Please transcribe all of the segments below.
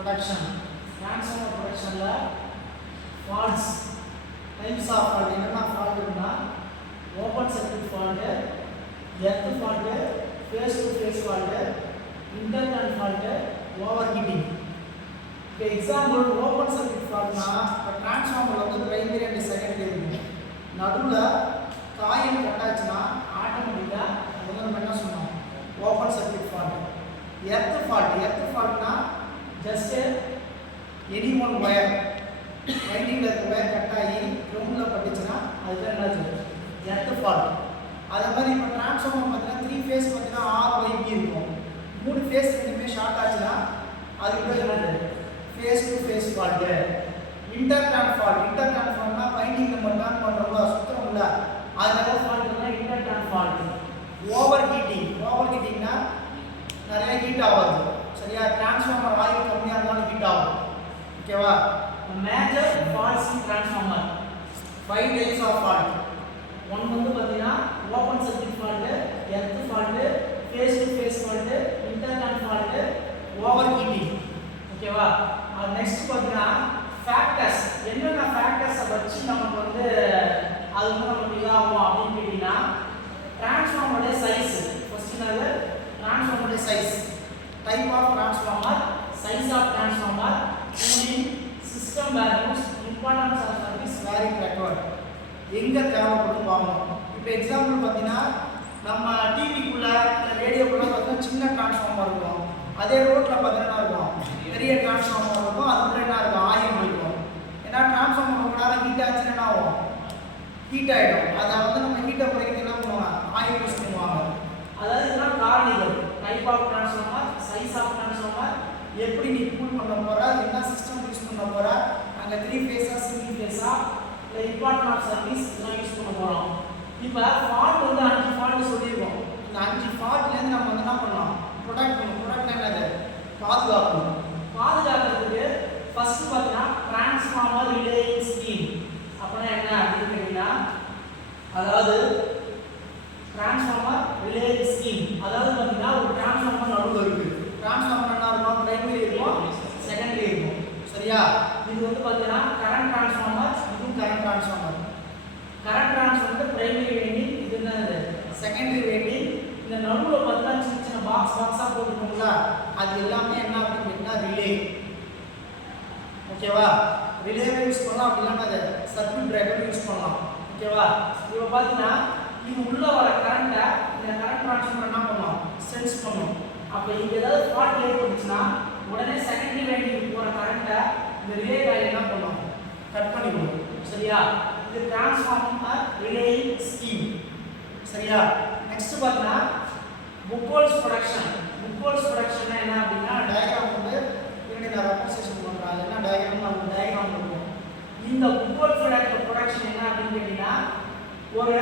Production transformer ப்ரொடக்ஷனில் faults types of fault என்னென்ன fault இருக்குன்னா open circuit fault, earth fault, phase to phase fault, internal fault, overheating. இப்போ example open circuit ஃபால்ட்னா இப்போ transformer வந்து primary and secondary இருக்கும். நடுவில் காயில் கட்டாச்சுன்னா ஆட்டோமேட்டிக்காக வந்து நம்ம என்ன சொன்னோம் ஓப்பன் சர்க்யூட் ஃபால்ட். எர்த் ஃபால்ட்னா ஜஸ்ட் எனி ஒன் ஒயர் வைண்டிங்கில் இருக்க ஒயர் கட் ஆகி கிரவுண்டில் பட்டுச்சுன்னா அதுதான் என்னாச்சு எர்த் ஃபால்ட். அதே மாதிரி இப்போ டிரான்ஸ்ஃபார்மர் பார்த்தீங்கன்னா 3 ஃபேஸ் பார்த்தீங்கன்னா RYB இருக்கும். 3 ஃபேஸ் ரெண்டுமே ஷார்ட் ஆச்சுன்னா அதுக்கு பேர் என்னது ஃபேஸ் டு ஃபேஸ் ஃபால்ட்டு. இன்டர்டான் ஃபால்ட்னா வைண்டிங்கில் நம்ம டர்ன் பண்ணுறோம்ல சுற்றுறோம்ல அதனால ஃபால்ட்னா இன்டர்டான் ஃபால்ட். ஓவர் ஹீட்டிங்னா நிறைய ஹீட் ஆகாது சரியா. டிரான்ஸ்ஃபார்மர் ஆயில் கம்மியாக இருந்தாலும் ஹீட் ஆகும் ஓகேவா. Major faults in transformer 5 types of fault. One வந்து பார்த்தீங்கன்னா open circuit fault, earth fault, phase to phase fault, internal fault, overheating ஓகேவா. நெக்ஸ்ட் பார்த்தீங்கன்னா ஃபேக்டர்ஸ். என்னென்ன ஃபேக்டர்ஸை வச்சு நமக்கு வந்து அது வந்து நமக்கு இதாகும் அப்படின்னு கேட்டிங்கன்னா டிரான்ஸ்ஃபார்மருடைய சைஸ். ஃபர்ஸ்ட் என்னது டிரான்ஸ்ஃபார்மருடைய size, type of transformer, size of transformer, cooling system values, importance of service, very backward. எங்கே தேவைப்படும் பார்க்கணும். இப்போ எக்ஸாம்பிள் பார்த்தீங்கன்னா நம்ம டிவிக்குள்ள ரேடியோக்குள்ள பார்த்தீங்கன்னா சின்ன டிரான்ஸ்ஃபார்மர் இருக்கும். அதே ரோட்டில் பார்த்தீங்கன்னா இருக்கும் பெரிய டிரான்ஸ்ஃபார்மர் இருக்கும். அதுக்குள்ள என்ன இருக்கும் ஆயில் இருக்கும். ஏன்னா டிரான்ஸ்ஃபார்மர் ரொம்ப நேரம் ஹீட் ஆச்சுன்னா என்ன ஆகும் ஹீட் ஆகிடும். அதை வந்து நம்ம ஹீட்டை குறைக்கிறது என்ன பண்ணுவாங்க ஆயில் யூஸ் பண்ணுவாங்க. அதாவது இதெல்லாம் காரணிகள். Type of transformer, size of transformer, எப்படி நீ கூல் பண்ண போகிற, என்ன சிஸ்டம் யூஸ் பண்ண போகிற, அங்கே 3 ஃபேஸா சிங்கிள் ஃபேஸா இல்லை இம்பார்ட்டன்ட் ஆஃப் சர்வீஸ் இதெல்லாம் யூஸ் பண்ண போகிறோம். இப்போ ஃபால்ட் வந்து 5 ஃபால்ட் சொல்லியிருக்கோம். இந்த 5 ஃபால்ட்லேருந்து நம்ம வந்து என்ன பண்ணலாம் ப்ரொடக்ட் பண்ணணும். ப்ரொடக்ட் என்னது பாதுகாக்கணும். பாதுகாக்கிறதுக்கு ஃபர்ஸ்ட் பார்த்தீங்கன்னா டிரான்ஸ்ஃபார்மர் ரிலேயிங் ஸ்கீம் அப்படின்னா என்ன அப்படின்னு கேட்டிங்கன்னா அதாவது டிரான்ஸ்ஃபார்மர் ரிலேயிங் ஸ்கீம் அதாவது பார்த்தீங்கன்னா ஒரு டிரான்ஸ்ஃபார்மர் நடுவில் இருக்குது. டிரான்ஸ்ஃபார்மர் என்ன இருக்கும் பிரைமரி இருக்கும் செகண்டரி இருக்கும் சரியா. இது வந்து பார்த்தீங்கன்னா கரண்ட் டிரான்ஸ்ஃபார்மர், இதுவும் current transformer. Current transformer primary winding, இது என்னது செகண்டரி வைண்டிங். இந்த நடுவில் பார்த்தீங்கன்னா சின்ன சின்ன பாக்ஸாக போட்டுருக்கோங்களா அது எல்லாமே என்ன அப்படின்னு கேட்டிங்கன்னா ரிலே ஓகேவா. ரிலேவை யூஸ் பண்ணலாம். அப்படி இல்லாமல் அதை சர்க்யூட் பிரேக்கர் யூஸ் பண்ணலாம் ஓகேவா. இப்போ பார்த்தீங்கன்னா இது உள்ள வர கரண்ட்டை இந்த கரண்ட் டிரான்ஸ்ஃபார்மர் என்ன பண்ணலாம் சென்ஸ் பண்ணும். அப்போ இங்கே ஏதாவது ஃபால்ட் ஏற்பட்டுச்சுன்னா உடனே செகண்டரி வைண்டிங் போகிற கரண்ட்டை இந்த ரிலே காயில் என்ன பண்ணும் கட் பண்ணிவிடும் சரியா. இது டிரான்ஸ்ஃபார்மர் ரிலேயிங் ஸ்கீம் சரியா. நெக்ஸ்ட் பார்த்தீங்கன்னா புக்ஹோல்ஸ் ப்ரொடக்ஷன். புக்ஹோல்ஸ் ப்ரொடக்ஷன் என்ன அப்படின்னா டயக்ராம் வந்து நான் ரெப்ரசன்டேஷன் பண்ணுறாங்க. என்ன டயக்ராம் நம்ம டயக்ராம் பண்ணுவோம். இந்த புக்ஹோல்ஸ் ப்ரொடக்ஷன் என்ன அப்படின்னு கேட்டிங்கன்னா ஒரு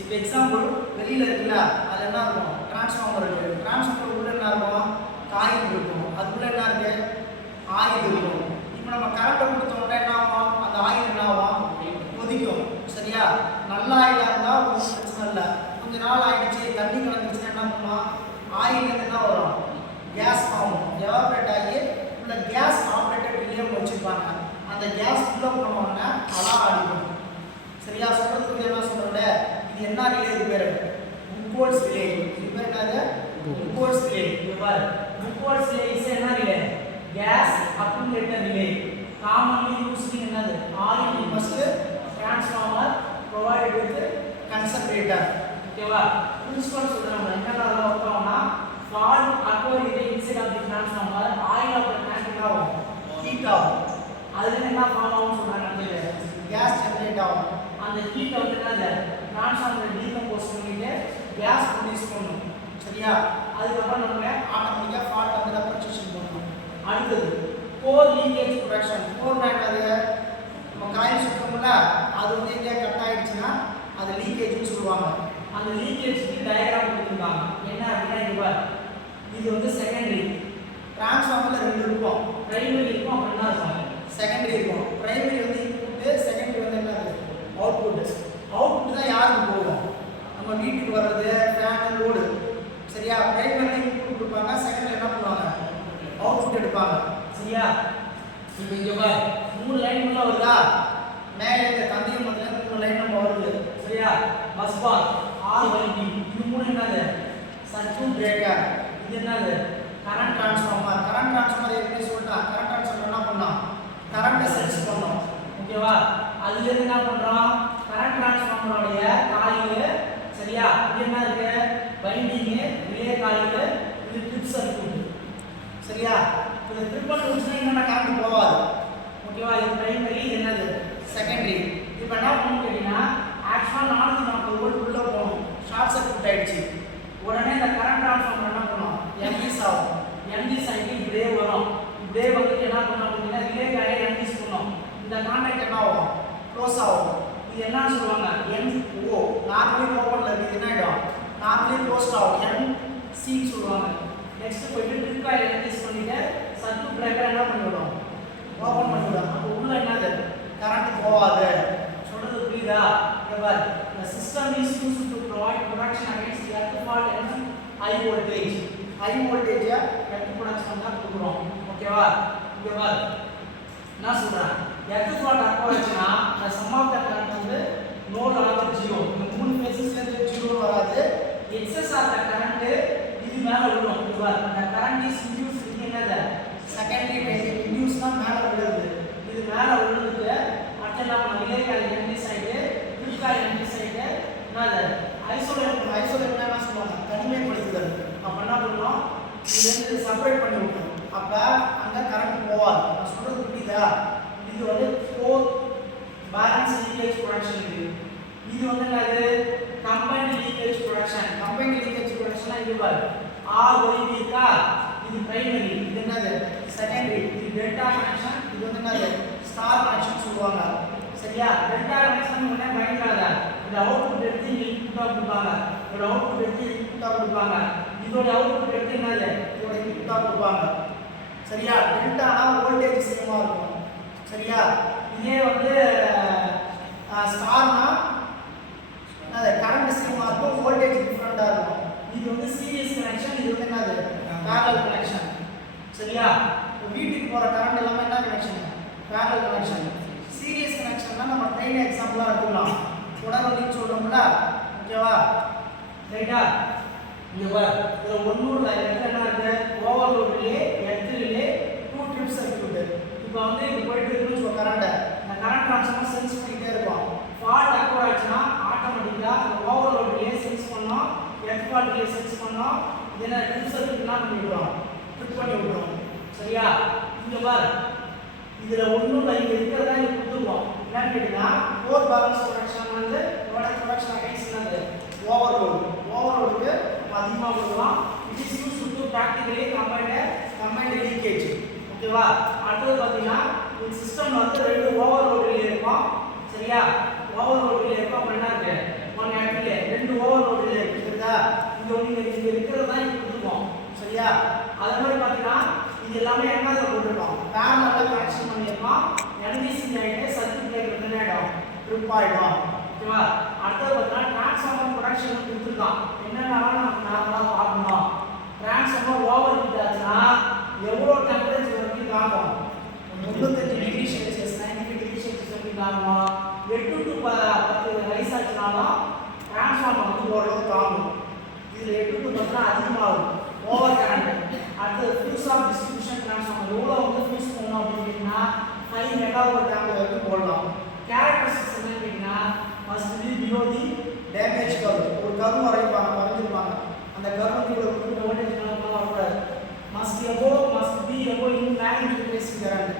இப்போ எக்ஸாம்பிள் வெளியில் இருக்குல்ல அது என்ன இருக்கும் டிரான்ஸ்ஃபார்மர் இருக்குது. டிரான்ஸ்ஃபார்மர் உள்ள என்ன இருக்கும் காயில் இருக்கும். அதுக்குள்ள என்ன இருக்கு ஆயில் இருக்கும். இப்போ நம்ம கரண்ட்டை கொடுத்தோம்னா என்ன ஆகும் அந்த ஆயில் என்ன ஆகும் கொதிக்கும் சரியா. நல்ல ஆயிலாக இருந்தால் ஒன்றும் பிரச்சனை இல்லை. கொஞ்ச நாள் ஆகிடுச்சு தண்ணி கலந்துச்சுன்னா என்ன பண்ணுவோம் ஆயிலேருந்து என்ன வரும் கேஸ் ஆகும். எவாபரேட் ஆகி உள்ள கேஸ் ஆப்ரேட்டட் ரிலே வச்சுருப்பாங்க. அந்த கேஸ் உள்ளே போனோம்னா அலாம் அடிக்கும் சரியா. சொல்கிறதுக்கு என்ன சொல்கிறோட இது என்ன ரிலே இது பேர் புக்ஹோல்ஸ் ரிலே. இது பேர் என்னது Buchholz relay. Buchholz relay is என்ன relay gas accumulator relay. Commonly used என்னது oil must transformer provided with concentrator ஓகேவா. பிரின்சிபல் சொல்றாங்க என்னென்ன ஒர்க் ஆகும்னா fault occur in the inside of the transformer oil of the transformer heat ஆகும். அதுல என்ன form ஆகும்னு சொல்றாங்க கேஸ் ஜெனரேட் ஆகும். அந்த ஹீட் வந்து என்னது டிரான்ஸ்ஃபார்மர் டீகம்போஸ் பண்ணிட்டு கேஸ் ப்ரொடியூஸ் பண்ணும் சரியா. அதுக்கப்புறம் நம்ம ஆட்டோமேட்டிக்காக ஃபால்ட் வந்து ரெப்ரசன்டேஷன் பண்ணணும். அடுத்தது கோர் லீக்கேஜ் ப்ரொடக்ஷன். கோர் அது நம்ம காயில் சுத்தம்ல அது வந்து எங்கேயா கட் ஆகிடுச்சுன்னா அது லீக்கேஜ்னு சொல்லுவாங்க. அந்த லீக்கேஜ்க்கு டயக்ராம் கொடுத்துருக்காங்க. என்ன அப்படின்னா இது வந்து செகண்டரி. டிரான்ஸ்ஃபார்மரில் 2 இருக்கும். பிரைமரி இருக்கும் அப்படின்னா இருக்கும் செகண்டரி இருக்கும். பிரைமரி வந்து இன்புட்டு, செகண்டரி வந்து என்னது அவுட்புட். அவுட்புட் தான் யாருக்கு போகும் நம்ம வீட்டுக்கு வர்றது ஃபேன் லோடு சரியா. பிரைமரியில் இன்புட் கொடுப்பாங்க, செகண்டரியில் என்ன பண்ணுவாங்க அவுட்புட் எடுப்பாங்க சரியா? இப்போ இங்க பாரு 3 லைன் உள்ள வருதா? மேலே இந்த தந்தையும் முதல்ல 3 லைன் நம்ம வருது சரியா? பஸ் பார் RYB இது 3 என்னது? Circuit breaker. இது என்னது? Current transformer. கரண்ட் டிரான்ஸ்ஃபார்மர் எப்படி சொல்றா? கரண்ட் டிரான்ஸ்ஃபார்மர் என்ன பண்ணோம்? கரண்ட்டை சென்ஸ் பண்ணோம். ஓகேவா? அதுல இருந்து என்ன பண்றோம்? கரண்ட் டிரான்ஸ்ஃபார்மரோட காயில் சரியா? இது என்ன இருக்கு? வைண்டிங், ரிலே காயில், இது ட்ரிப் சர்க்யூட். சரியா? இது ட்ரிப் பண்ணுச்சுனா என்னன்னா கரண்ட் போகாது. ஓகேவா? இது பிரைமரி, என்னது? செகண்டரி. இப்போ என்ன பண்ணணும் கேட்டீங்கன்னா ஆக்சுவலா 440 வோல்ட் உள்ள போகணும். ஷார்ட் சர்க்யூட் ஆயிடுச்சு. உடனே இந்த கரண்ட் டிரான்ஸ்ஃபார்மர் என்ன பண்ணும்? என்டிஸ் ஆகும். என்டிஸ் ஆகி இப்படியே வரும். இப்படியே வந்துட்டு என்ன பண்ணணும் அப்படின்னா ரிலே காயில் என்டிஸ் பண்ணும். இந்த கான்டாக்ட் என்ன ஆகும்? க்ளோஸ் ஆகும். இது என்ன சொல்லுவாங்க? NO. நார்மலி ஓப்பன்ல இருக்கு. என்ன ஆயிடும்? நார்மலி க்ளோஸ்ட் ஆகும். NC சொல்லுவாங்க. நெக்ஸ்ட் போயிட்டு ட்ரிப் காயில் என்டிஸ் பண்ணிட்டு சர்க்யூட் பிரேக்கர் என்ன பண்ணிவிடும்? ஓபன் பண்ணிவிடும். அப்போ உள்ள என்னது? கரண்ட் போகாது. சொல்றது புரியுதா? இங்க பாரு. The system is used to provide protection against earth fault and high voltage. High voltage earth protection தான் கொடுக்குறோம். ஓகேவா? இங்க பாரு. நான் சொல்றேன் எர்த் ஃபால்ட் ஆச்சுன்னா the sum of the current வந்து no longer 0. இந்த மூணு ஃபேஸஸ்ல இருந்து 0 வராது. excess of the current இது மேல விழும். இது பாரு. அந்த current is induced இது என்னது? Secondary winding. இன்டியூஸ்னா மேல விழுது. இது மேல விழுந்துட்டு அடுத்து என்ன பண்ண? ரிலே காயில் என்டிஸ் ஆயிட்டு ட்ரிப் காயில் என்டிஸ் ஆயிட்டு என்னது? ஐசோலேட் என்ன சொல்லுவாங்க? தனிமைப்படுத்துதல். அப்ப என்ன பண்ணணும்? இது வந்து செப்பரேட் பண்ணி விடணும். அப்ப அங்க கரண்ட் போகாது. நான் சொல்றது புரியுதா? இது வந்து 4 பேலன்ஸ் லீக்கேஜ் ப்ரொடக்ஷன். இது வந்து என்னது? Combined leakage protection. Combined leakage ப்ரொடக்ஷனா இது பாரு. RYB இருக்கா? இது பிரைமரி. இது என்னது? செகண்டரி. இது டெல்டா கனெக்ஷன். இது வந்து என்னது? ஸ்டார் கனெக்ஷன் சொல்லுவாங்க. சரியா? டெல்டா கனெக்ஷன் உடனே பயங்கராத. இந்த அவுட்புட் எடுத்து இன்புட்டா கொடுப்பாங்க. இதோட அவுட்புட் எடுத்து இன்புட்டா கொடுப்பாங்க. இதோட அவுட்புட் எடுத்து என்னது? இதோட இன்புட்டா கொடுப்பாங்க. சரியா? டெல்டானா வோல்டேஜ் சேமா இருக்கும். சரியா? இதே வந்து ஸ்டார்னா அது கரண்ட் சேமா இருக்கும், வோல்டேஜ் டிஃபரண்டா இருக்கும். இது வந்து சீரிஸ் கனெக்ஷன். இது வந்து என்னது? parallel connection. சரியா? வீட்டுக்கு போற கரண்ட் எல்லாமே என்ன கனெக்ஷன்? parallel connection. சீரிஸ் கனெக்ஷன்னா நம்ம ட்ரெயின் எக்ஸாம்பிளா எடுத்துக்கலாம். தொடர்வண்டின்னு சொல்றோம்ல. ஓகேவா? ரைட்டா? இங்க பாரு. இதுல 100 என்ன இருக்கு? Overload relay, earth relay, 2 trip circuit. இப்போ வந்து இது போயிட்டு இருக்குன்னு சொல்ல கரண்ட். இந்த கரண்ட் ட்ரான்ஸ்ஃபார்மர் சென்ஸ் பண்ணிட்டே இருக்கும். ஃபால்ட் அக்கர் ஆச்சுன்னா ஆட்டோமேட்டிக்கா அந்த ஓவர்லோட் ரிலே சென்ஸ் பண்ணோம், எர்த் ஃபால்ட் ரிலே சென்ஸ் பண்ணோம். இதெல்லாம் ட்ரிப் சர்க்யூட் என்ன பண்ணி விடுறோம்? ட்ரிப் பண்ணி விடுறோம். சரியா? இங்க பாரு. இதுல ஒண்ணும் இங்க இருக்கிறதா இங்க கொடுத்துருவோம். என்னன்னு கேட்டீங்கன்னா 4 பேலன்ஸ் ப்ரொடக்ஷன் வந்து ப்ரொடக்ஷன் அகைன்ஸ்ட் என்னது? ஓவர்லோட். ஓவர்லோடுக்கு அதிகமாக கொடுக்கலாம். It is use to practically combined leakage. ஓகேவா? அடுத்தது பார்த்தீங்கன்னா இந்த சிஸ்டம் வந்து 2 ஓவர்லோட் ரிலே இருக்கும். சரியா? ஓவர்லோட் ரிலே இருக்கும். அப்புறம் என்ன இருக்கு? 1 ஆம்பியர் 2 ஓவர்லோட் ரிலே இருக்குதா? இங்க இருக்கிறது தான் இங்க கொடுத்துருவோம். சரியா? அதே மாதிரி பார்த்தீங்கன்னா இது எல்லாமே என்னது போட்டுருக்கோம்? பேரலல்ல கனெக்ஷன் பண்ணிருக்கோம். என்டிசி ஆயிட்டு சர்க்யூட் பிரேக்கர் என்ன ஆயிடும்? ட்ரிப் ஆயிடும். ஓகேவா? அடுத்து பார்த்தீங்கன்னா டிரான்ஸ்ஃபார்மர் ப்ரொடக்ஷன் கொடுத்துருக்கோம். என்னென்னலாம் நம்ம நார்மலா பார்க்கணும்? டிரான்ஸ்ஃபார்மர் ஓவர் ஹீட் ஆச்சுன்னா எவ்வளவு டெம்பரேச்சர் வரைக்கும் தாங்கும்? 95 டிகிரி செல்சியஸ் 90 டிகிரி செல்சியஸ் வரைக்கும் தாங்கும். 8 to 10 ரைஸ் ஆச்சுனாலும் டிரான்ஸ்ஃபார்மர் வந்து ஓரளவு தாங்கும். இதுல 8 to 10 அதிகமாகும். Over current. அடுத்து ஃபியூஸ் ஆஃப் டிஸ்ட்ரிபியூஷன் டிரான்ஸ்ஃபார்மர் எவ்வளவு வந்து ஃபியூஸ் பண்ணணும் அப்படின்னா 5 மெகாவாட் ஆம்பியர் வரைக்கும் போடலாம். கேரக்டரிஸ்டிக்ஸ் என்னன்னு கேட்டீங்கன்னா must be below the damage curve. ஒரு கர்வ் வரைஞ்சிருப்பாங்க. அந்த கர்வ் வந்து ஒரு வோல்டேஜ் மேல வரக்கூடாது. Must be above in magnetic racing current.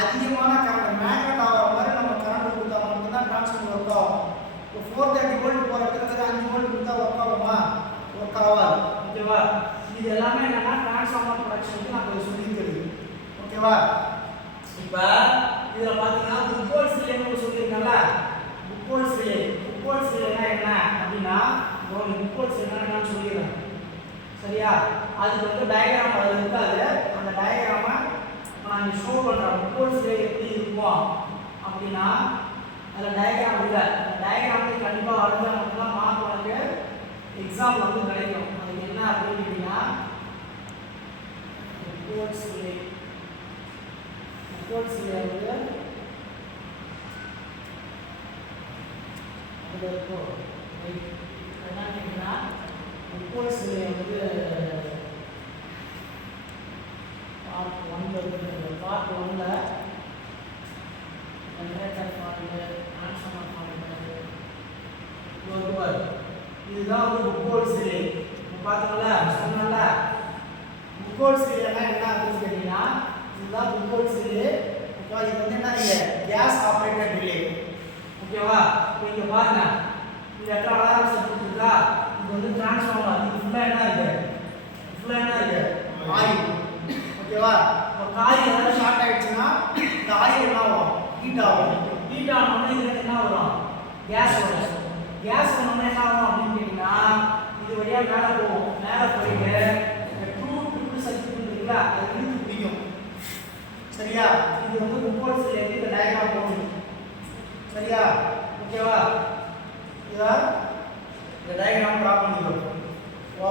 அதிகமான கரண்ட் மேக்னெட் ஆகிற மாதிரி நம்ம கரண்ட் கொடுத்தா மட்டும்தான் டிரான்ஸ்ஃபார்மர் ஒர்க் ஆகும். இப்போ 430 வோல்ட் போகிற இடத்துல 5 வோல்ட் கொடுத்தா ஒர்க் ஆகுமா? ஒர்க் ஆகாது. ஓகேவா? இது எல்லாமே என்னன்னா டிரான்ஸ்ஃபார்மர் ப்ரொடக்ஷனுக்கு நம்ம சொல்லிக்கிறது. ஓகேவா? இப்போ இதுல பாத்தீங்கன்னா புக்ஹோல்ஸ் ரிலேன்னு சொல்லியிருக்கேன்ல. புக்ஹோல்ஸ் ரிலேனா என்ன அப்படின்னா புக்ஹோல்ஸ் என்னன்னு சொல்லிடுறேன். சரியா? அதுக்கு வந்து டயக்ராம் அதில் இருக்காது. அந்த டயக்ராமை நான் ஷோ பண்ணுறேன். புக்ஹோல்ஸ் ரிலே எப்படி இருக்கும் அப்படின்னா அதில் டயக்ராம் இல்லை. அந்த டயக்ராம் கண்டிப்பாக வரைஞ்சா மட்டும்தான் மார்க் உனக்கு எக்ஸாம் வந்து கிடைக்கும். அதுக்கு என்ன அப்படின்னு கேட்டீங்கன்னா புக்ஹோல்ஸ் ரிலே முக்கோண சிலை வந்து அது இருக்கும் என்ன கேட்டீங்கன்னா முக்கோண சிலை வந்து பார்ட் 1 இருக்கு. பார்ட் 1ல ஜெனரேட்டர் ஃபால்ட், டிரான்ஸ்ஃபார்மர் ஃபால்ட் இதுதான் வந்து முக்கோண சிலை. பார்த்தீங்களா சொன்னல முக்கோண சிலைனா என்ன அப்படின்னு கேட்டீங்கன்னா இதுதான் முக்கோண சிலை. ஓகேவா, இது வந்து என்ன இங்க கேஸ் ஆபரேட்டட் ரிலே. ஓகேவா, இப்போ இங்க பாருங்க இந்த இடத்துல அலாரம் சர்க்யூட் இருக்கா, இது வந்து டிரான்ஸ்ஃபார்மர். இது ஃபுல்லா என்ன இருக்கு, ஃபுல்லா என்ன இருக்கு ஆயில். ஓகேவா, இப்போ காயில் ஏதாவது ஷார்ட் ஆயிடுச்சுன்னா இந்த ஆயில் என்ன ஆகும், ஹீட் ஆகும். ஹீட் ஆனோடனே இதுல என்ன வரும், கேஸ் வரும். கேஸ் வந்தோடனே என்ன ஆகும் அப்படின்னு கேட்டீங்கன்னா இது வழியா மேலே போகும். மேலே போயிட்டு ட்ரூ சர்க்யூட் இருக்குல்ல அது இழுத்து பிடிக்கும். சரியா, இது வந்து முக்கோண சிலை இந்த டயக்ராம் போகுது. சரியா, ஓகேவா, இதான் இந்த டயக்ராம் டிரா பண்ணிக்கோ. ஓ